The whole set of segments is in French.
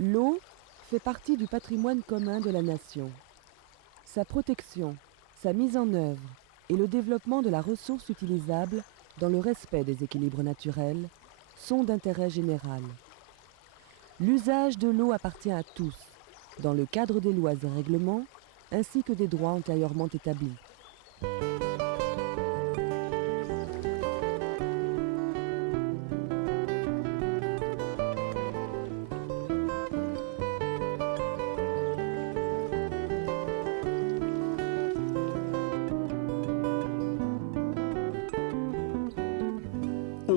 L'eau fait partie du patrimoine commun de la nation. Sa protection, sa mise en œuvre et le développement de la ressource utilisable dans le respect des équilibres naturels sont d'intérêt général. L'usage de l'eau appartient à tous, dans le cadre des lois et règlements, ainsi que des droits antérieurement établis.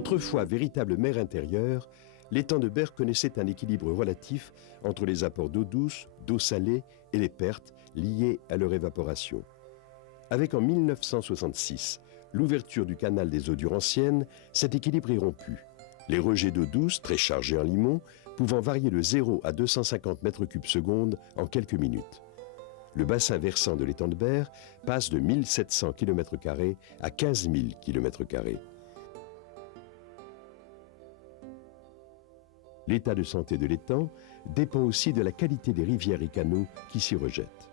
Autrefois véritable mer intérieure, l'étang de Berre connaissait un équilibre relatif entre les apports d'eau douce, d'eau salée et les pertes liées à leur évaporation. Avec en 1966 l'ouverture du canal des eaux duranciennes, cet équilibre est rompu. Les rejets d'eau douce, très chargés en limon, pouvant varier de 0 à 250 mètres cubes secondes en quelques minutes. Le bassin versant de l'étang de Berre passe de 1700 km² à 15 000 km². L'état de santé de l'étang dépend aussi de la qualité des rivières et canaux qui s'y rejettent.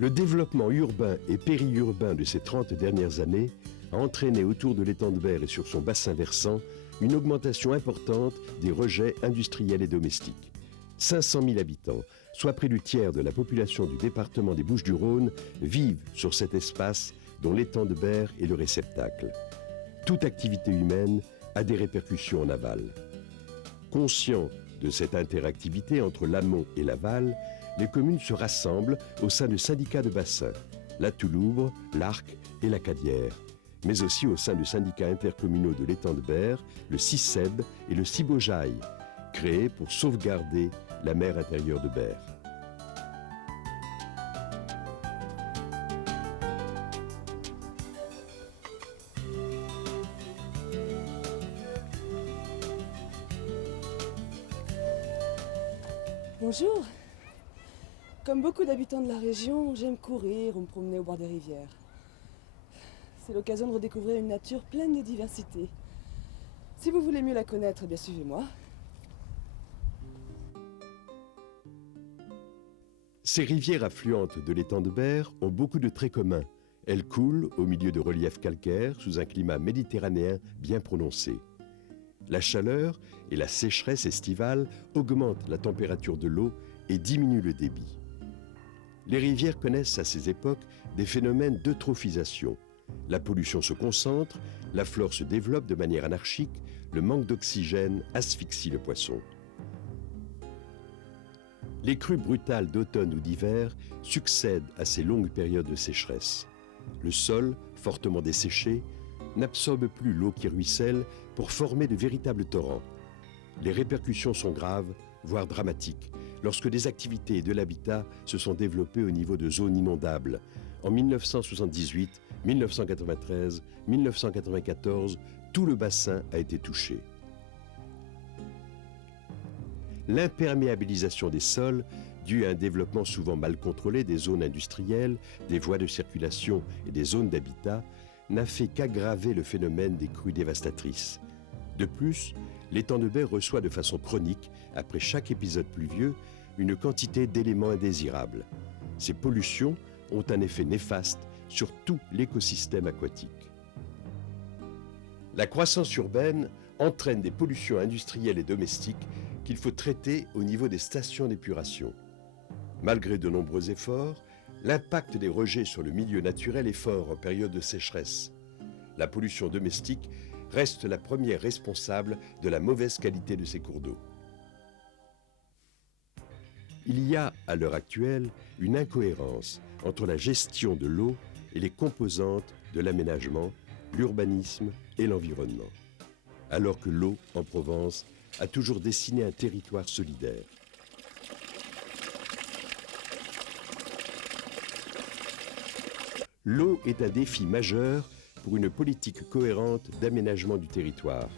Le développement urbain et périurbain de ces 30 dernières années a entraîné autour de l'étang de Berre et sur son bassin versant une augmentation importante des rejets industriels et domestiques. 500 000 habitants, soit près du tiers de la population du département des Bouches-du-Rhône, vivent sur cet espace dont l'étang de Berre est le réceptacle. Toute activité humaine a des répercussions en aval. Conscients de cette interactivité entre l'amont et l'aval, les communes se rassemblent au sein de syndicats de bassin, la Touloubre, l'Arc et la Cadière, mais aussi au sein de syndicats intercommunaux de l'étang de Berre, le CICEB et le Cibojaï, créés pour sauvegarder la mer intérieure de Berre. Bonjour. Comme beaucoup d'habitants de la région, j'aime courir ou me promener au bord des rivières. C'est l'occasion de redécouvrir une nature pleine de diversité. Si vous voulez mieux la connaître, bien suivez-moi. Ces rivières affluentes de l'étang de Berre ont beaucoup de traits communs. Elles coulent au milieu de reliefs calcaires sous un climat méditerranéen bien prononcé. La chaleur et la sécheresse estivale augmentent la température de l'eau et diminuent le débit. Les rivières connaissent à ces époques des phénomènes d'eutrophisation. La pollution se concentre, la flore se développe de manière anarchique, le manque d'oxygène asphyxie le poisson. Les crues brutales d'automne ou d'hiver succèdent à ces longues périodes de sécheresse. Le sol, fortement desséché, n'absorbe plus l'eau qui ruisselle pour former de véritables torrents. Les répercussions sont graves, voire dramatiques, lorsque des activités et de l'habitat se sont développées au niveau de zones inondables. En 1978, 1993, 1994, tout le bassin a été touché. L'imperméabilisation des sols, due à un développement souvent mal contrôlé des zones industrielles, des voies de circulation et des zones d'habitat, n'a fait qu'aggraver le phénomène des crues dévastatrices. De plus, l'étang de Berre reçoit de façon chronique, après chaque épisode pluvieux, une quantité d'éléments indésirables. Ces pollutions ont un effet néfaste sur tout l'écosystème aquatique. La croissance urbaine entraîne des pollutions industrielles et domestiques qu'il faut traiter au niveau des stations d'épuration. Malgré de nombreux efforts, l'impact des rejets sur le milieu naturel est fort en période de sécheresse. La pollution domestique reste la première responsable de la mauvaise qualité de ces cours d'eau. Il y a, à l'heure actuelle, une incohérence entre la gestion de l'eau et les composantes de l'aménagement, l'urbanisme et l'environnement. Alors que l'eau, en Provence, a toujours dessiné un territoire solidaire. L'eau est un défi majeur pour une politique cohérente d'aménagement du territoire.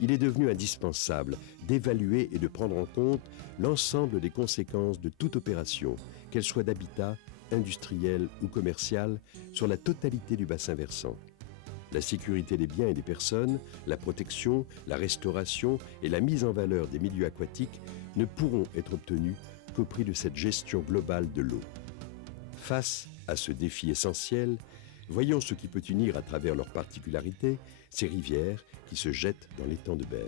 Il est devenu indispensable d'évaluer et de prendre en compte l'ensemble des conséquences de toute opération, qu'elle soit d'habitat, industrielle ou commerciale, sur la totalité du bassin versant. la sécurité des biens et des personnes, la protection, la restauration et la mise en valeur des milieux aquatiques ne pourront être obtenus qu'au prix de cette gestion globale de l'eau. Face à ce défi essentiel, voyons ce qui peut unir à travers leurs particularités ces rivières qui se jettent dans l'étang de Berre.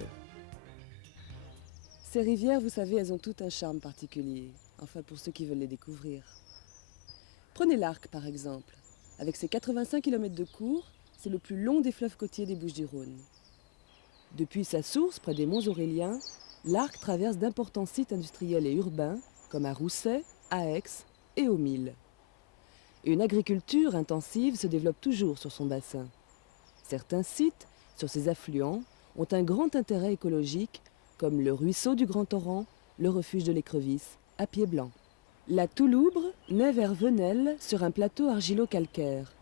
Ces rivières, vous savez, elles ont tout un charme particulier, enfin pour ceux qui veulent les découvrir. Prenez l'Arc par exemple. Avec ses 85 km de cours, c'est le plus long des fleuves côtiers des Bouches-du-Rhône. Depuis sa source, près des Monts Auréliens, l'Arc traverse d'importants sites industriels et urbains, comme à Rousset, à Aix et au Mille. Une agriculture intensive se développe toujours sur son bassin. Certains sites, sur ses affluents, ont un grand intérêt écologique, comme le ruisseau du Grand Torrent, le refuge de l'écrevisse, à Pied-Blanc. La Touloubre naît vers Venelle sur un plateau argilo-calcaire.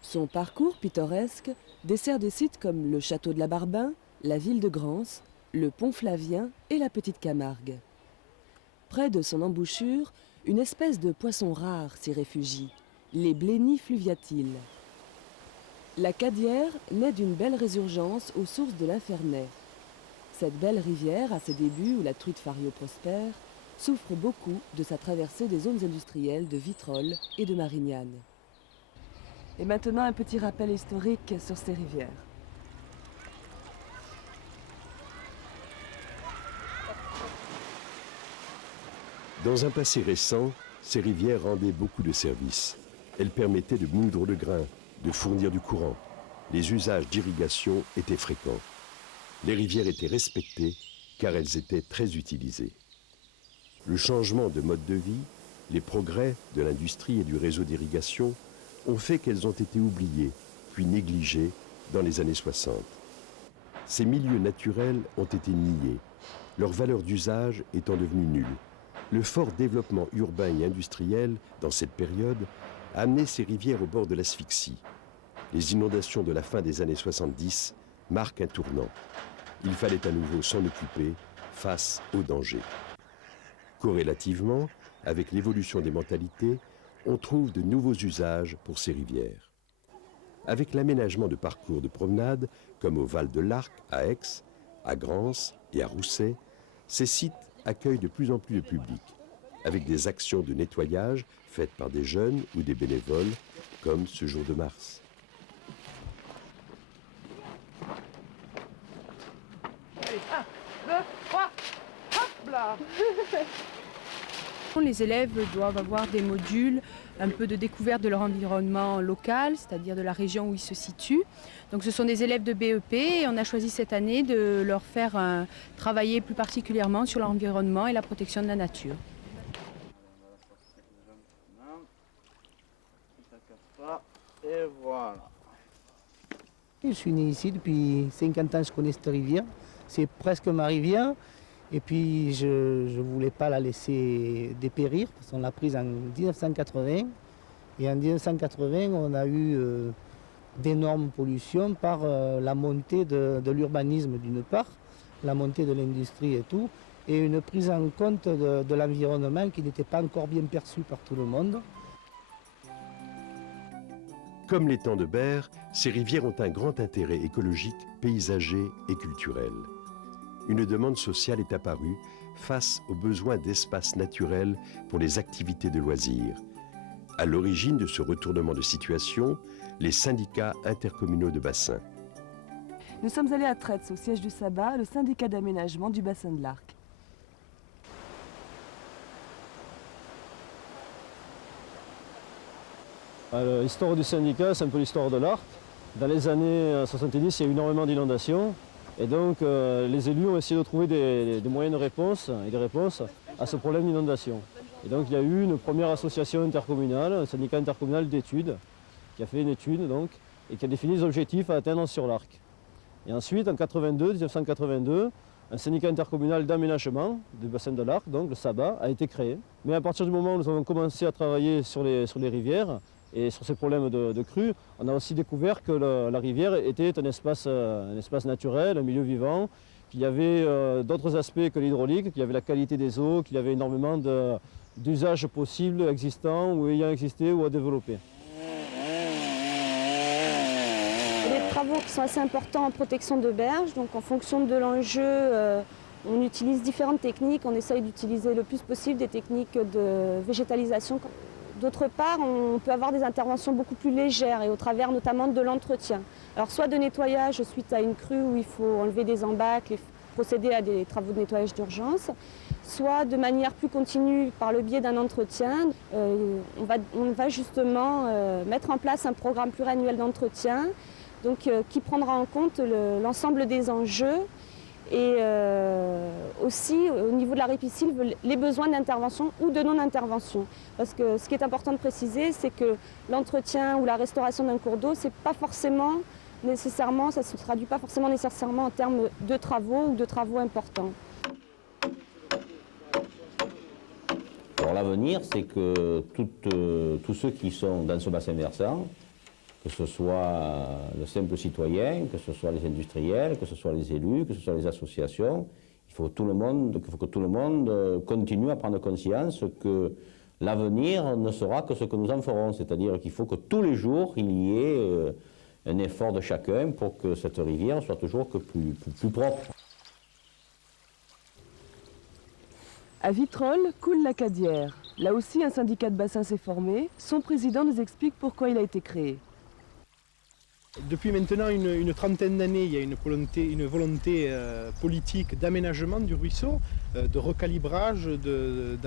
Son parcours pittoresque dessert des sites comme le château de la Barbin, la ville de Grance, le pont Flavien et la Petite Camargue. Près de son embouchure, une espèce de poisson rare s'y réfugie, les blénies fluviatiles. La Cadière naît d'une belle résurgence aux sources de l'Infernais. Cette belle rivière, à ses débuts où la truite fario prospère, souffre beaucoup de sa traversée des zones industrielles de Vitrolles et de Marignane. Et maintenant, un petit rappel historique sur ces rivières. Dans un passé récent, ces rivières rendaient beaucoup de services. Elles permettaient de moudre le grain, de fournir du courant. Les usages d'irrigation étaient fréquents. Les rivières étaient respectées car elles étaient très utilisées. Le changement de mode de vie, les progrès de l'industrie et du réseau d'irrigation ont fait qu'elles ont été oubliées, puis négligées dans les années 60. Ces milieux naturels ont été niés, leur valeur d'usage étant devenue nulle. Le fort développement urbain et industriel dans cette période a amené ces rivières au bord de l'asphyxie. Les inondations de la fin des années 70 marquent un tournant. Il fallait à nouveau s'en occuper face aux dangers. Corrélativement, avec l'évolution des mentalités, on trouve de nouveaux usages pour ces rivières. Avec l'aménagement de parcours de promenade, comme au Val de l'Arc, à Aix, à Grance et à Rousset, ces sites accueillent de plus en plus de public, avec des actions de nettoyage faites par des jeunes ou des bénévoles, comme ce jour de mars. Allez, 1, 2, 3, hop là. Les élèves doivent avoir des modules un peu de découverte de leur environnement local, c'est-à-dire de la région où ils se situent. Donc ce sont des élèves de BEP et on a choisi cette année de leur faire travailler plus particulièrement sur l'environnement et la protection de la nature. Et voilà. Je suis né ici depuis 50 ans, je connais cette rivière. C'est presque ma rivière. Et puis je ne voulais pas la laisser dépérir parce qu'on l'a prise en 1980. Et en 1980, on a eu d'énormes pollutions par la montée de l'urbanisme d'une part, la montée de l'industrie et tout, et une prise en compte de l'environnement qui n'était pas encore bien perçue par tout le monde. Comme l'étang de Berre, ces rivières ont un grand intérêt écologique, paysager et culturel. Une demande sociale est apparue face aux besoins d'espaces naturels pour les activités de loisirs. À l'origine de ce retournement de situation, les syndicats intercommunaux de bassin. Nous sommes allés à Traitz, au siège du SABA, le syndicat d'aménagement du bassin de l'Arc. L'histoire du syndicat, c'est un peu l'histoire de l'Arc. Dans les années 70, il y a eu énormément d'inondations. Et donc, les élus ont essayé de trouver des moyens de réponse et des réponses à ce problème d'inondation. Et donc, il y a eu une première association intercommunale, un syndicat intercommunal d'études, qui a fait une étude donc, et qui a défini les objectifs à atteindre sur l'Arc. Et ensuite, en 1982, un syndicat intercommunal d'aménagement du bassin de l'Arc, donc le SABA, a été créé. Mais à partir du moment où nous avons commencé à travailler sur les rivières, et sur ces problèmes de crues, on a aussi découvert que la rivière était un espace naturel, un milieu vivant, qu'il y avait d'autres aspects que l'hydraulique, qu'il y avait la qualité des eaux, qu'il y avait énormément d'usages possibles, existants, ou ayant existé, ou à développer. Elle est Travaux qui sont assez importants en protection de berges. Donc en fonction de l'enjeu, on utilise différentes techniques. On essaye d'utiliser le plus possible des techniques de végétalisation. D'autre part, on peut avoir des interventions beaucoup plus légères et au travers notamment de l'entretien. Alors soit de nettoyage suite à une crue où il faut enlever des embâcles et procéder à des travaux de nettoyage d'urgence, soit de manière plus continue par le biais d'un entretien. On va justement mettre en place un programme pluriannuel d'entretien qui prendra en compte l'ensemble des enjeux et aussi au niveau de la ripisylve les besoins d'intervention ou de non-intervention. Parce que ce qui est important de préciser, c'est que l'entretien ou la restauration d'un cours d'eau, c'est pas forcément nécessairement, ça ne se traduit pas forcément nécessairement en termes de travaux ou de travaux importants. Alors l'avenir, c'est que tous ceux qui sont dans ce bassin versant, que ce soit le simple citoyen, que ce soit les industriels, que ce soit les élus, que ce soit les associations, il faut que tout le monde continue à prendre conscience que l'avenir ne sera que ce que nous en ferons. C'est-à-dire qu'il faut que tous les jours, il y ait un effort de chacun pour que cette rivière soit toujours plus propre. À Vitrolles coule la Cadière. Là aussi, un syndicat de bassin s'est formé. Son président nous explique pourquoi il a été créé. Depuis maintenant une trentaine d'années, il y a une volonté politique d'aménagement du ruisseau, de recalibrage,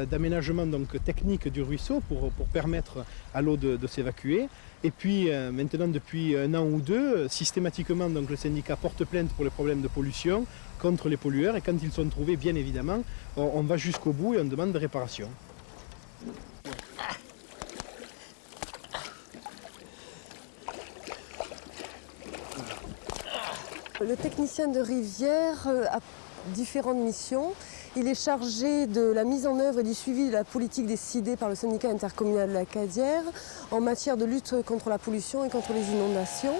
d'aménagement technique du ruisseau pour permettre à l'eau de s'évacuer. Et puis maintenant, depuis un an ou deux, systématiquement le syndicat porte plainte pour les problèmes de pollution contre les pollueurs. Et quand ils sont trouvés, bien évidemment, on va jusqu'au bout et on demande des réparations. Le technicien de rivière a différentes missions. Il est chargé de la mise en œuvre et du suivi de la politique décidée par le syndicat intercommunal de la Cadière en matière de lutte contre la pollution et contre les inondations.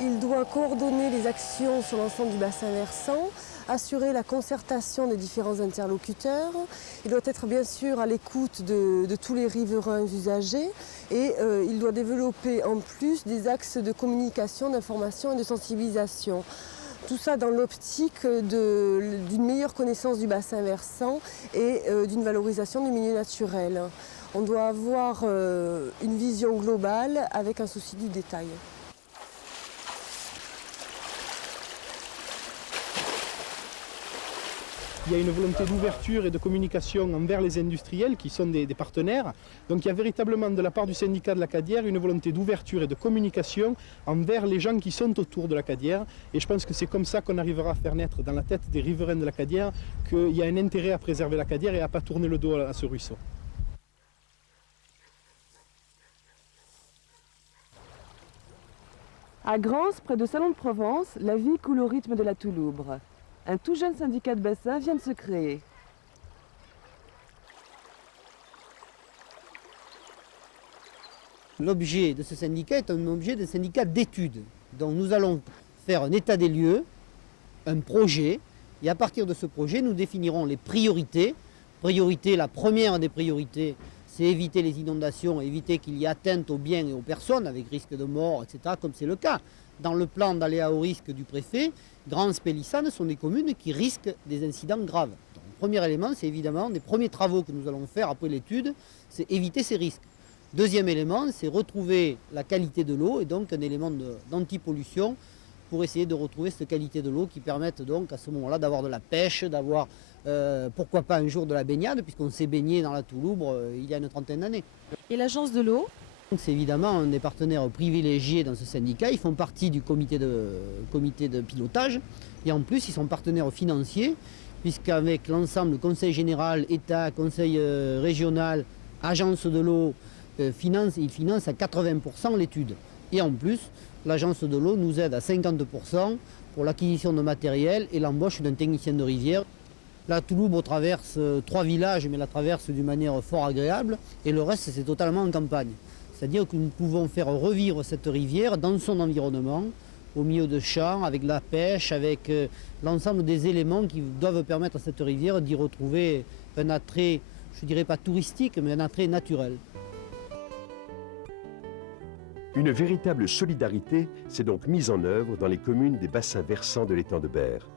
Il doit coordonner les actions sur l'ensemble du bassin versant, assurer la concertation des différents interlocuteurs. Il doit être bien sûr à l'écoute de tous les riverains usagers et il doit développer en plus des axes de communication, d'information et de sensibilisation. Tout ça dans l'optique d'une meilleure connaissance du bassin versant et d'une valorisation du milieu naturel. On doit avoir une vision globale avec un souci du détail. Il y a une volonté d'ouverture et de communication envers les industriels qui sont des partenaires. Donc il y a véritablement de la part du syndicat de la Cadière une volonté d'ouverture et de communication envers les gens qui sont autour de la Cadière. Et je pense que c'est comme ça qu'on arrivera à faire naître dans la tête des riverains de la Cadière qu'il y a un intérêt à préserver la Cadière et à ne pas tourner le dos à ce ruisseau. À Grance, près de Salon-de-Provence, la vie coule au rythme de la Touloubre. Un tout jeune syndicat de bassin vient de se créer. L'objet de ce syndicat est un objet de syndicat d'études. Donc nous allons faire un état des lieux, un projet, et à partir de ce projet, nous définirons les priorités. La première des priorités, c'est éviter les inondations, éviter qu'il y ait atteinte aux biens et aux personnes avec risque de mort, etc., comme c'est le cas. Dans le plan d'aléa au risque du préfet, Grance, Pélissane sont des communes qui risquent des incidents graves. Donc, le premier élément, c'est évidemment des premiers travaux que nous allons faire après l'étude, c'est éviter ces risques. Deuxième élément, c'est retrouver la qualité de l'eau et donc un élément d'antipollution pour essayer de retrouver cette qualité de l'eau qui permette donc à ce moment-là d'avoir de la pêche, d'avoir pourquoi pas un jour de la baignade, puisqu'on s'est baigné dans la Touloubre il y a une trentaine d'années. Et l'agence de l'eau ? C'est évidemment un des partenaires privilégiés dans ce syndicat. Ils font partie du comité de pilotage et en plus ils sont partenaires financiers puisqu'avec l'ensemble Conseil général, État, Conseil régional, Agence de l'eau, ils financent à 80% l'étude. Et en plus, l'Agence de l'eau nous aide à 50% pour l'acquisition de matériel et l'embauche d'un technicien de rivière. La Touloubre traverse 3 villages, mais la traverse d'une manière fort agréable et le reste c'est totalement en campagne. C'est-à-dire que nous pouvons faire revivre cette rivière dans son environnement, au milieu de champs, avec la pêche, avec l'ensemble des éléments qui doivent permettre à cette rivière d'y retrouver un attrait, je ne dirais pas touristique, mais un attrait naturel. Une véritable solidarité s'est donc mise en œuvre dans les communes des bassins versants de l'étang de Berre.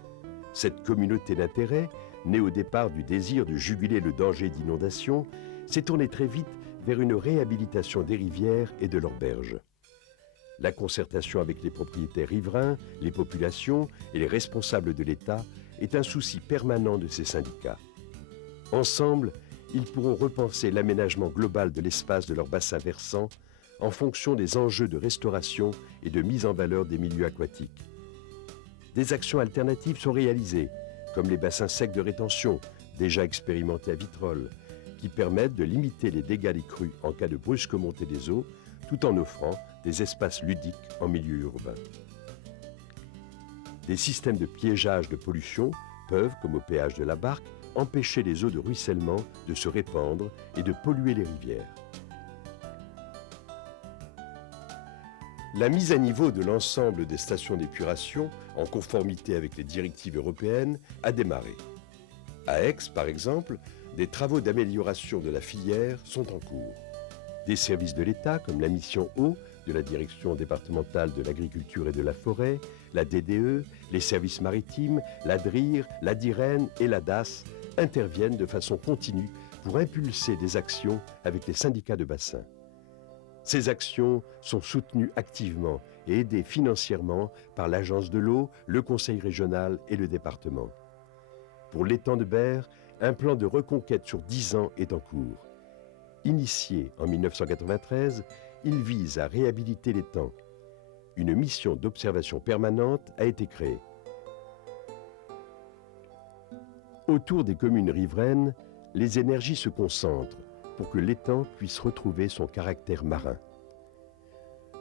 Cette communauté d'intérêt, née au départ du désir de juguler le danger d'inondation, s'est tournée très vite vers une réhabilitation des rivières et de leurs berges. La concertation avec les propriétaires riverains, les populations et les responsables de l'État est un souci permanent de ces syndicats. Ensemble, ils pourront repenser l'aménagement global de l'espace de leur bassin versant en fonction des enjeux de restauration et de mise en valeur des milieux aquatiques. Des actions alternatives sont réalisées, comme les bassins secs de rétention, déjà expérimentés à Vitrolles, qui permettent de limiter les dégâts des crues en cas de brusque montée des eaux, tout en offrant des espaces ludiques en milieu urbain. Des systèmes de piégeage de pollution peuvent, comme au péage de la Barque, empêcher les eaux de ruissellement de se répandre et de polluer les rivières. La mise à niveau de l'ensemble des stations d'épuration, en conformité avec les directives européennes, a démarré. À Aix, par exemple, des travaux d'amélioration de la filière sont en cours. Des services de l'État, comme la mission eau de la Direction départementale de l'agriculture et de la forêt, la DDE, les services maritimes, la DRIR, la DIREN et la DAS, interviennent de façon continue pour impulser des actions avec les syndicats de bassin. Ces actions sont soutenues activement et aidées financièrement par l'Agence de l'eau, le Conseil régional et le département. Pour l'étang de Berre, un plan de reconquête sur 10 ans est en cours. Initié en 1993, il vise à réhabiliter l'étang. Une mission d'observation permanente a été créée. Autour des communes riveraines, les énergies se concentrent pour que l'étang puisse retrouver son caractère marin.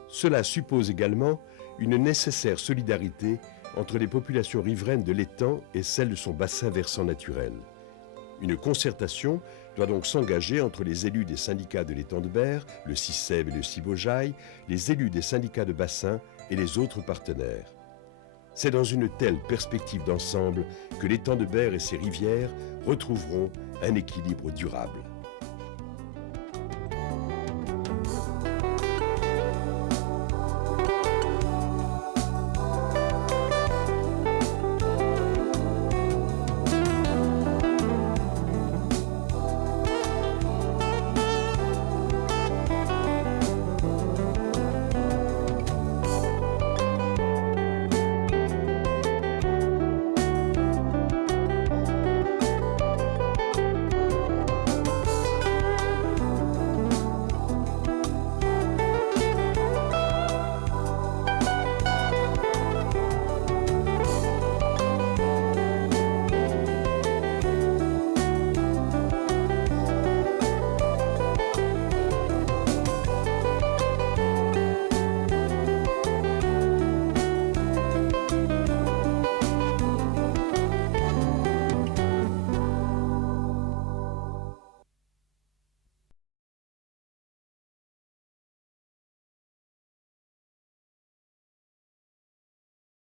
Cela suppose également une nécessaire solidarité entre les populations riveraines de l'étang et celles de son bassin versant naturel. Une concertation doit donc s'engager entre les élus des syndicats de l'étang de Berre, le CICEB et le CIBOJAI, les élus des syndicats de bassin et les autres partenaires. C'est dans une telle perspective d'ensemble que l'étang de Berre et ses rivières retrouveront un équilibre durable.